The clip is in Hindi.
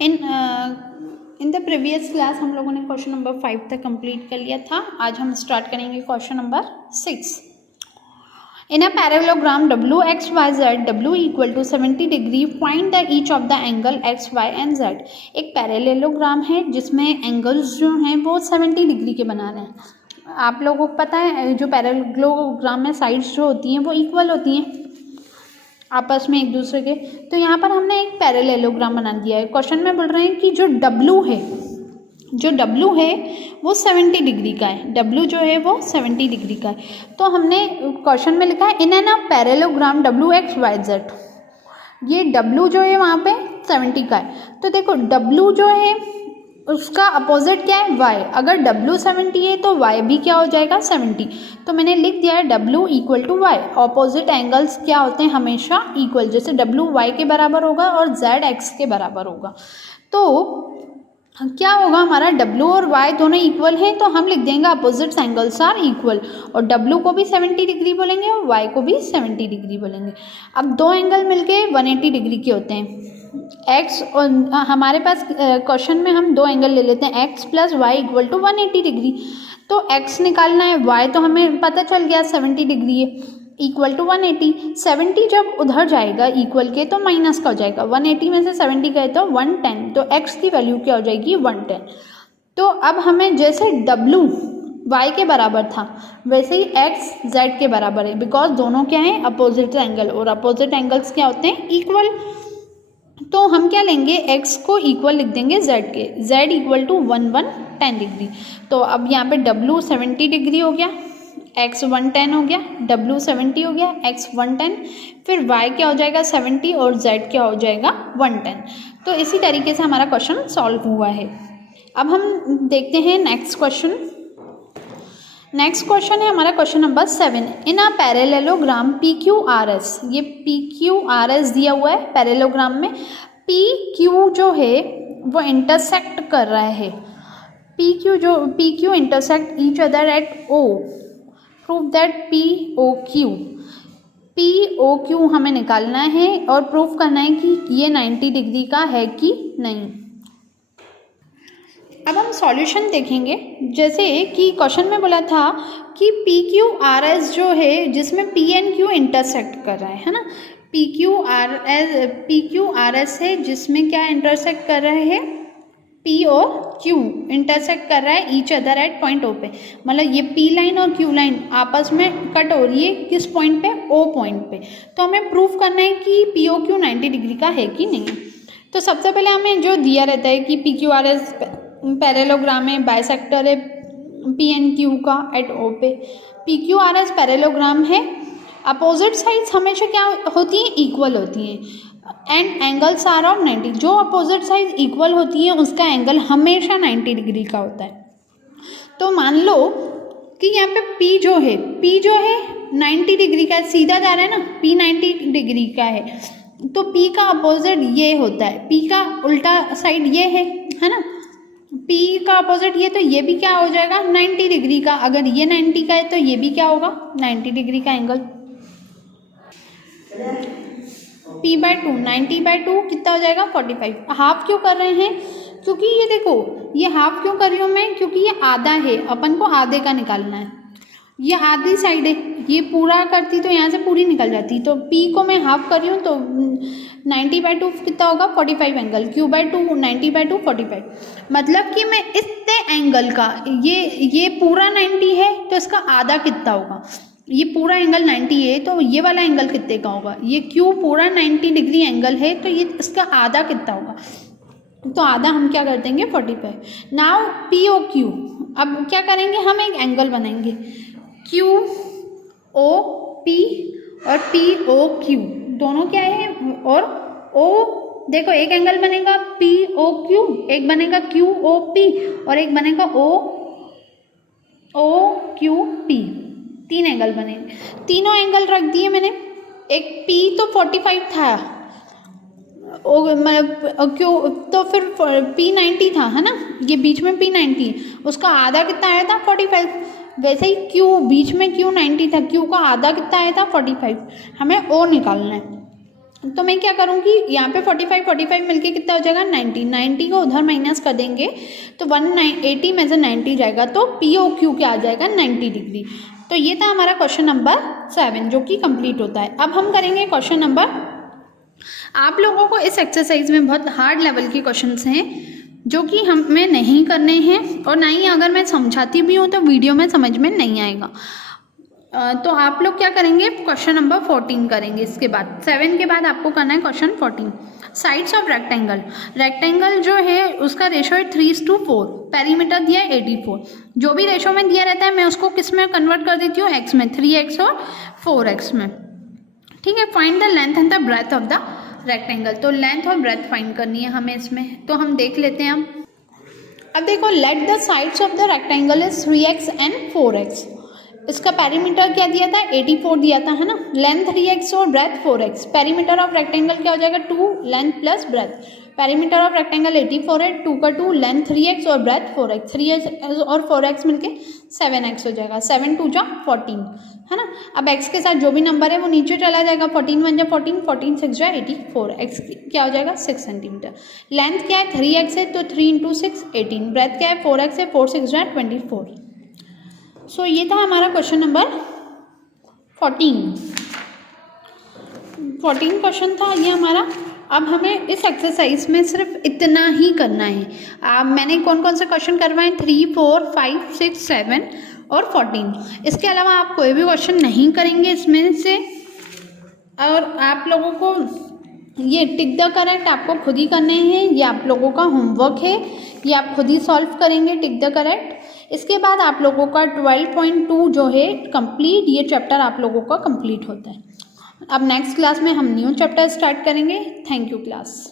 In in the previous class हम लोगों ने क्वेश्चन नंबर 5 तक कंप्लीट कर लिया था। आज हम स्टार्ट करेंगे question number 6। In a parallelogram W X Y Z W equal to 70 degree find the each of the angle X Y and Z. एक पैरेललोग्राम है जिसमें एंगल्स जो हैं वो 70 डिग्री के बना रहे हैं। आप लोगों को पता है जो पैरेललोग्राम में साइड्स जो होती हैं वो इक्वल होती हैं आपस में एक दूसरे के। तो यहाँ पर हमने एक पैरेललोग्राम बना दिया है। क्वेश्चन में बोल रहे हैं कि जो W है वो 70 डिग्री का है। W जो है वो 70 डिग्री का है। तो हमने क्वेश्चन में लिखा है in an a parallelogram WXYZ। ये W जो है वहाँ पे 70 का है। तो देखो W जो है उसका अपोजिट क्या है y। अगर W 70 है तो y भी क्या हो जाएगा 70। तो मैंने लिख दिया है W equal to Y. Opposite angles क्या होते हैं हमेशा इक्वल, जैसे W y के बराबर होगा और Z x के बराबर होगा। तो क्या होगा हमारा W और y दोनों इक्वल हैं तो हम लिख देंगे अपोजिट एंगल्स आर इक्वल, और W को भी 70 डिग्री बोलेंगे और y को भी 70 डिग्री बोलेंगे। अब दो एंगल मिलके 180 डिग्री के होते हैं। x और हमारे पास क्वेश्चन में हम दो एंगल ले लेते हैं x plus Y equal to 180 degree. तो x निकालना है, y तो हमें पता चल गया 70 डिग्री है इक्वल टू 180। 70 जब उधर जाएगा इक्वल के तो माइनस का हो जाएगा। 180 में से 70 गए तो 110, तो x की वैल्यू क्या हो जाएगी 110। तो अब हमें जैसे W y के बराबर था वैसे ही x z के बराबर है, बिकॉज दोनों क्या हैं अपोजिट एंगल, और अपोजिट एंगल्स क्या होते हैं इक्वल। तो हम क्या लेंगे x को इक्वल लिख देंगे z के, z इक्वल टू 110 डिग्री। तो अब यहाँ पे W 70 डिग्री हो गया, x 110 हो गया, W 70 हो गया, x 110, फिर y क्या हो जाएगा 70 और z क्या हो जाएगा 110। तो इसी तरीके से हमारा क्वेश्चन सॉल्व हुआ है। अब हम देखते हैं नेक्स्ट क्वेश्चन। नेक्स्ट क्वेश्चन है हमारा question number 7। In a parallelogram PQRS, ये PQRS दिया हुआ है पैरेललोग्राम में। PQ जो है वो इंटरसेक्ट कर रहा है, PQ intersect each other at O। Prove that POQ हमें निकालना है और प्रूफ करना है कि ये 90 डिग्री का है कि नहीं। अब हम सॉल्यूशन देखेंगे। जैसे कि क्वेश्चन में बोला था कि PQRS जो है जिसमें P and Q इंटरसेक्ट कर रहा है ना। PQRS है जिसमें क्या इंटरसेक्ट कर रहे हैं P और Q इंटरसेक्ट कर रहा है each other at point O पे। मतलब ये P लाइन और Q लाइन आपस में कट हो रही है किस पॉइंट पे O पॉइंट पे। तो हमें प्रूफ करना है कि POQ 90 डिग्री का है कि नहीं। तो सबसे पहले हमें जो दिया रहता है कि PQRS पैरेललोग्राम में बाइसेक्टर है P and Q का एट O पे। PQRS पैरेललोग्राम है, अपोजिट साइड्स हमेशा क्या होती हैं इक्वल होती हैं एंड एंगल्स आर ऑफ 90। जो अपोजिट साइड इक्वल होती है उसका एंगल हमेशा 90 डिग्री का होता है। तो मान लो कि यहाँ पे P जो है 90 डिग्री का सीधा जा रहा है ना, P 90 डिग्री का है तो P का अपोजिट ये होता है, P का उल्टा साइड ये है ना। P का अपोजिट ये, तो ये भी क्या हो जाएगा 90 डिग्री का। अगर ये 90 का है तो ये भी क्या होगा 90 डिग्री का एंगल। P/2 90/2 कितना हो जाएगा 45। हाफ क्यों कर रहे हैं, क्योंकि ये देखो ये हाफ क्यों कर रही हूँ मैं, क्योंकि ये आधा है, अपन को आधे का निकालना है। ये आधी साइड है, ये पूरा करती तो यहाँ से पूरी निकल जाती। तो P को मैं हाफ कर रही हूँ तो 90/2 कितना होगा 45 एंगल। Q/2 90/2 45। मतलब कि मैं इतने एंगल का ये पूरा 90 है तो इसका आधा कितना होगा। ये पूरा एंगल 90 है तो ये वाला एंगल कितने का होगा। ये Q पूरा 90 डिग्री एंगल है तो ये इसका आधा कितना होगा। तो आधा हम क्या कर देंगे 45। नाउ POQ, अब क्या करेंगे हम एक एंगल बनाएंगे QOP और POQ दोनों क्या है, और O देखो एक एंगल बनेगा POQ, एक बनेगा QOP और एक बनेगा OQP। तीन एंगल बनेंगे। तीनों एंगल रख दिए मैंने। एक P तो 45 था मतलब क्यों, तो फिर P 90 था है ना, ये बीच में P 90 उसका आधा कितना आया था 45। वैसे ही Q बीच में Q 90 था, Q का आधा कितना आया था 45। हमें O निकालना है। तो मैं क्या करूँगी, यहाँ पे 45 मिलके कितना हो जाएगा 90 को उधर माइनस कर देंगे तो 180 में से 90 जाएगा तो POQ क्या आ जाएगा 90 डिग्री। तो ये था हमारा क्वेश्चन नंबर 7 जो कि कंप्लीट होता है। अब हम करेंगे क्वेश्चन नंबर, आप लोगों को इस एक्सरसाइज में बहुत हार्ड लेवल के क्वेश्चंस हैं जो कि हमें नहीं करने हैं, और ना ही अगर मैं समझाती भी हूँ तो वीडियो में समझ में नहीं आएगा। तो आप लोग क्या करेंगे, क्वेश्चन नंबर 14 करेंगे। इसके बाद 7 के बाद आपको करना है question 14। Sides of rectangle, rectangle जो है उसका रेशो है 3:4, पेरीमीटर दिया है 84। जो भी रेशो में दिया रहता है मैं उसको किस में कन्वर्ट कर देती हूँ, एक्स में, 3x और 4x में। ठीक है, find the length and the breadth of the rectangle. तो लेंथ और ब्रेथ फाइंड करनी है हमें इसमें, तो हम देख लेते हैं। अब देखो, let the sides of the rectangle is 3x and 4x। इसका पेरीमीटर क्या दिया था, 84 दिया था, है ना। लेंथ 3x और breath 4x। Perimeter of rectangle क्या हो जाएगा, 2 length plus breadth. Perimeter of rectangle 84 है, 2 का 2, लेंथ 3x और ब्रेथ 4x। 3x और 4x मिलके 7x हो जाएगा। 7 2 जा 14, है ना। अब x के साथ जो भी नंबर है वो नीचे चला जाएगा। 14 1 जा 14, 14 6 जा 84। x क्या हो जाएगा 6 सेंटीमीटर। लेंथ क्या है 3x है तो 3 × 6 18। ब्रेथ क्या है 4x है, 4 6 जा 24। सो ये था हमारा क्वेश्चन नंबर 14 क्वेश्चन था ये हमारा। अब हमें इस एक्सरसाइज में सिर्फ इतना ही करना है। मैंने कौन कौन से क्वेश्चन करवाए, 3 4 5 6 7 और 14। इसके अलावा आप कोई भी क्वेश्चन नहीं करेंगे इसमें से, और आप लोगों को ये टिक द करेक्ट आपको खुद ही करने हैं। ये आप लोगों का होमवर्क है, ये आप खुद ही सॉल्व करेंगे, टिक द करेक्ट। इसके बाद आप लोगों का 12.2 जो है कंप्लीट, ये चैप्टर आप लोगों का कंप्लीट होता है। अब नेक्स्ट क्लास में हम न्यू चैप्टर स्टार्ट करेंगे। Thank you class.